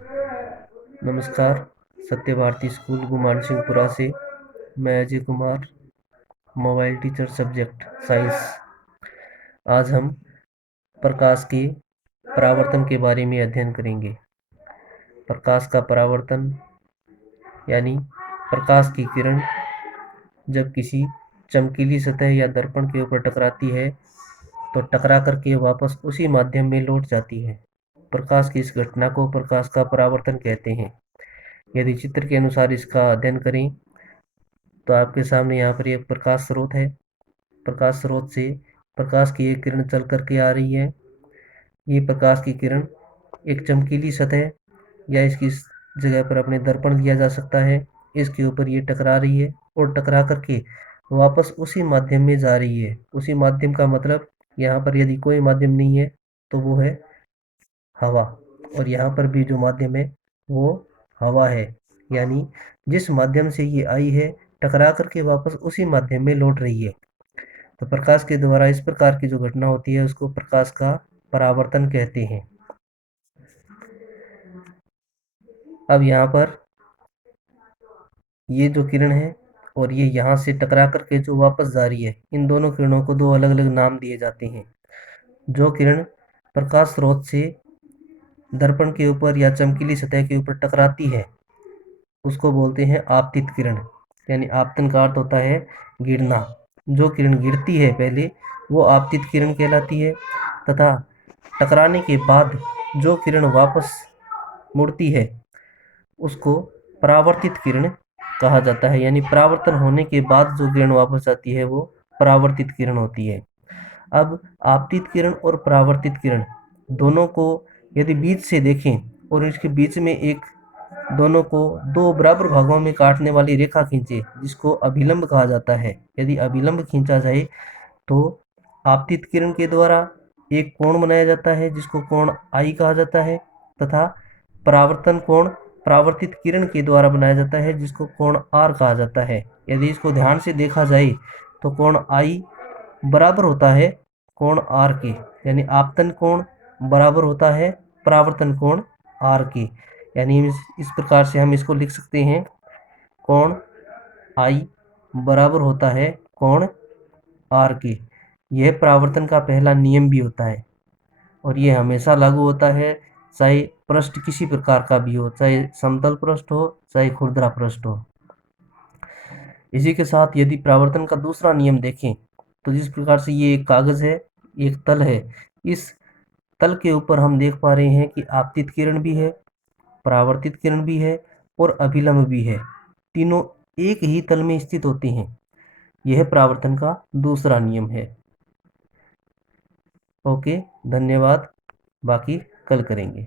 नमस्कार। सत्य भारती स्कूल गुमान सिंहपुरा से मैं Ajay Kumar, mobile teacher, subject science. आज हम प्रकाश के परावर्तन के बारे में अध्ययन करेंगे। प्रकाश का परावर्तन यानी प्रकाश की किरण जब किसी चमकीली सतह या दर्पण के ऊपर टकराती है तो टकरा करके वापस उसी माध्यम में लौट जाती है। प्रकाश की इस घटना को प्रकाश का परावर्तन कहते हैं। यदि चित्र के अनुसार इसका अध्ययन करें तो आपके सामने यहाँ पर एक प्रकाश स्रोत है। प्रकाश स्रोत से प्रकाश की एक किरण चल करके आ रही है। ये प्रकाश की किरण एक चमकीली सतह या इसकी जगह पर अपने दर्पण दिया जा सकता है, इसके ऊपर ये टकरा रही है और टकरा करके वापस उसी माध्यम में जा रही है। उसी माध्यम का मतलब यहाँ पर यदि कोई माध्यम नहीं है तो वो है हवा, और यहाँ पर भी जो माध्यम है वो हवा है। यानी जिस माध्यम से ये आई है टकरा करके वापस उसी माध्यम में लौट रही है। तो प्रकाश के द्वारा इस प्रकार की जो घटना होती है उसको प्रकाश का परावर्तन कहते हैं। अब यहाँ पर ये जो किरण है और ये यहाँ से टकरा करके जो वापस जा रही है, इन दोनों किरणों को दो अलग अलग नाम दिए जाते हैं। जो किरण प्रकाश स्रोत से दर्पण के ऊपर या चमकीली सतह के ऊपर टकराती है उसको बोलते हैं आपतित किरण। यानी आपतन का अर्थ होता है गिरना। जो किरण गिरती है पहले वो आपतित किरण कहलाती है, तथा टकराने के बाद जो किरण वापस मुड़ती है उसको परावर्तित किरण कहा जाता है। यानी परावर्तन होने के बाद जो किरण वापस आती है वो परावर्तित किरण होती है। अब आपतित किरण और परावर्तित किरण दोनों को यदि बीच से देखें और इसके बीच में एक दोनों को दो बराबर भागों में काटने वाली रेखा खींचे जिसको अभिलंब कहा जाता है। यदि अभिलंब खींचा जाए तो आपतित किरण के द्वारा एक कोण बनाया जाता है जिसको कोण आई कहा जाता है, तथा परावर्तन कोण परावर्तित किरण के द्वारा बनाया जाता है जिसको कोण आर कहा जाता है। यदि इसको ध्यान से देखा जाए तो कोण आई बराबर होता है कोण आर के। यानी आपतन कोण बराबर होता है परावर्तन कोण आर के। यानी इस प्रकार से हम इसको लिख सकते हैं, कोण आई बराबर होता है कोण आर के। यह परावर्तन का पहला नियम भी होता है और यह हमेशा लागू होता है, चाहे पृष्ठ किसी प्रकार का भी हो, चाहे समतल पृष्ठ हो चाहे खुरदरा पृष्ठ हो। इसी के साथ यदि परावर्तन का दूसरा नियम देखें तो जिस प्रकार से ये एक कागज है, एक तल है, इस तल के ऊपर हम देख पा रहे हैं कि आपतित किरण भी है, परावर्तित किरण भी है और अभिलंब भी है। तीनों एक ही तल में स्थित होती हैं। यह परावर्तन का दूसरा नियम है। ओके, धन्यवाद। बाकी कल करेंगे।